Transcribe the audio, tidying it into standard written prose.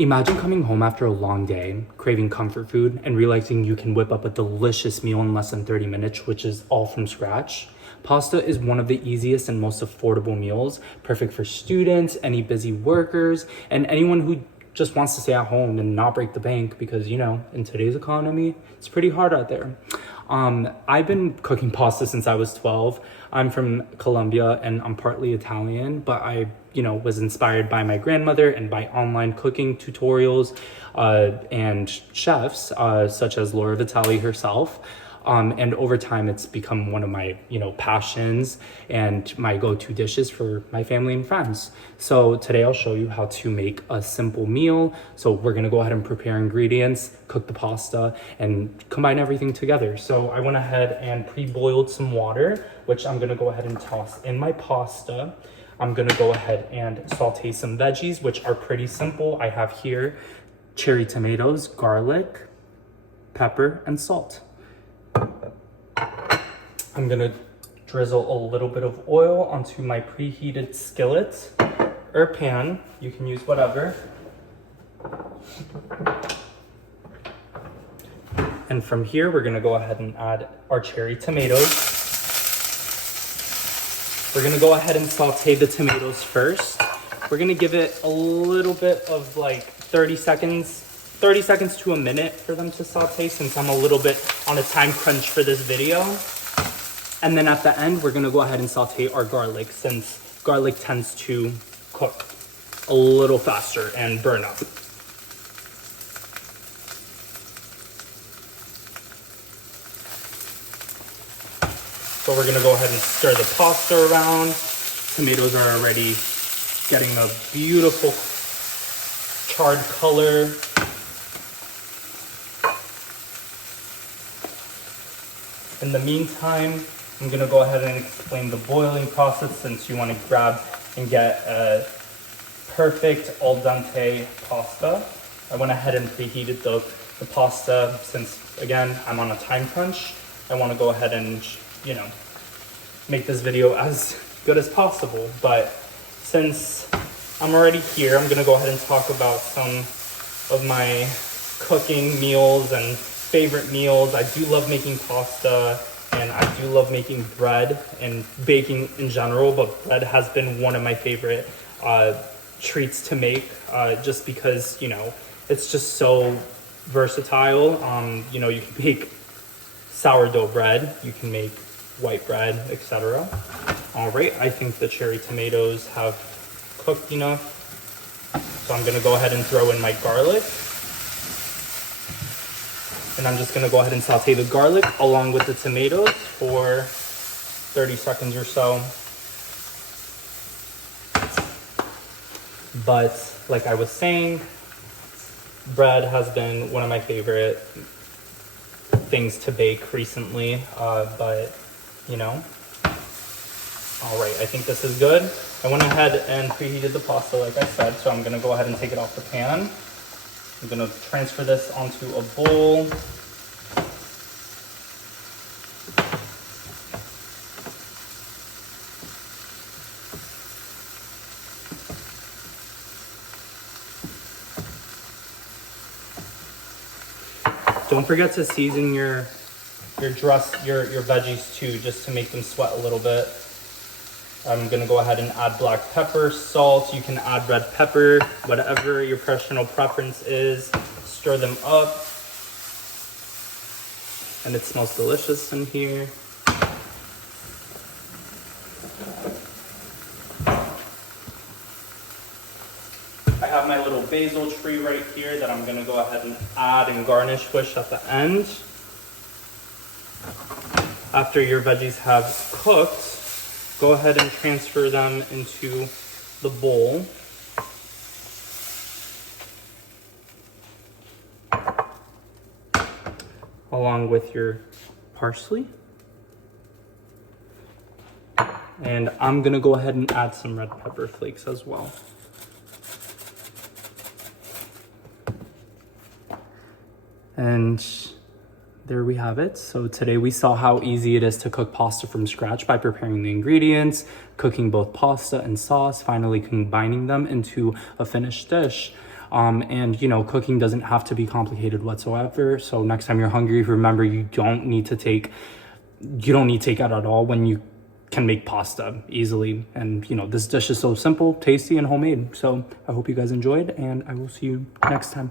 Imagine coming home after a long day, craving comfort food, and realizing you can whip up a delicious meal in less than 30 minutes, which is all from scratch. Pasta is one of the easiest and most affordable meals, perfect for students, any busy workers, and anyone who just wants to stay at home and not break the bank because, in today's economy, it's pretty hard out there. I've been cooking pasta since I was 12. I'm from Colombia and I'm partly Italian, but I, was inspired by my grandmother and by online cooking tutorials and chefs such as Laura Vitale herself. And over time, it's become one of my, passions and my go-to dishes for my family and friends. So today I'll show you how to make a simple meal. So we're gonna go ahead and prepare ingredients, cook the pasta, and combine everything together. So I went ahead and pre-boiled some water, which I'm gonna go ahead and toss in my pasta. I'm gonna go ahead and saute some veggies, which are pretty simple. I have here cherry tomatoes, garlic, pepper, and salt. I'm gonna drizzle a little bit of oil onto my preheated skillet or pan. You can use whatever. And from here, we're gonna go ahead and add our cherry tomatoes. We're gonna go ahead and saute the tomatoes first. We're gonna give it a little bit of like 30 seconds to a minute for them to saute since I'm a little bit on a time crunch for this video. And then at the end, we're gonna go ahead and saute our garlic since garlic tends to cook a little faster and burn up. So we're gonna go ahead and stir the pasta around. Tomatoes are already getting a beautiful charred color. In the meantime, I'm gonna go ahead and explain the boiling process since you wanna grab and get a perfect al dente pasta. I went ahead and preheated the pasta since, again, I'm on a time crunch. I wanna go ahead and, make this video as good as possible. But since I'm already here, I'm gonna go ahead and talk about some of my cooking meals and favorite meals. I do love making pasta and I do love making bread and baking in general, but bread has been one of my favorite treats to make just because, it's just so versatile. You can make sourdough bread, you can make white bread, etc. All right, I think the cherry tomatoes have cooked enough. So I'm gonna go ahead and throw in my garlic. And I'm just gonna go ahead and saute the garlic along with the tomatoes for 30 seconds or so. But like I was saying, bread has been one of my favorite things to bake recently, but all right, I think this is good. I went ahead and preheated the pasta like I said, so I'm gonna go ahead and take it off the pan. I'm gonna transfer this onto a bowl. Don't forget to season your veggies too, just to make them sweat a little bit. I'm gonna go ahead and add black pepper, salt. You can add red pepper, whatever your personal preference is. Stir them up. And it smells delicious in here. I have my little basil tree right here that I'm gonna go ahead and add and garnish with at the end. After your veggies have cooked, go ahead and transfer them into the bowl. Along with your parsley. And I'm gonna go ahead and add some red pepper flakes as well. And there we have it. So today we saw how easy it is to cook pasta from scratch by preparing the ingredients, cooking both pasta and sauce, finally combining them into a finished dish. And, cooking doesn't have to be complicated whatsoever. So next time you're hungry, remember you don't need to take out at all when you can make pasta easily. And, this dish is so simple, tasty, and homemade. So I hope you guys enjoyed, and I will see you next time.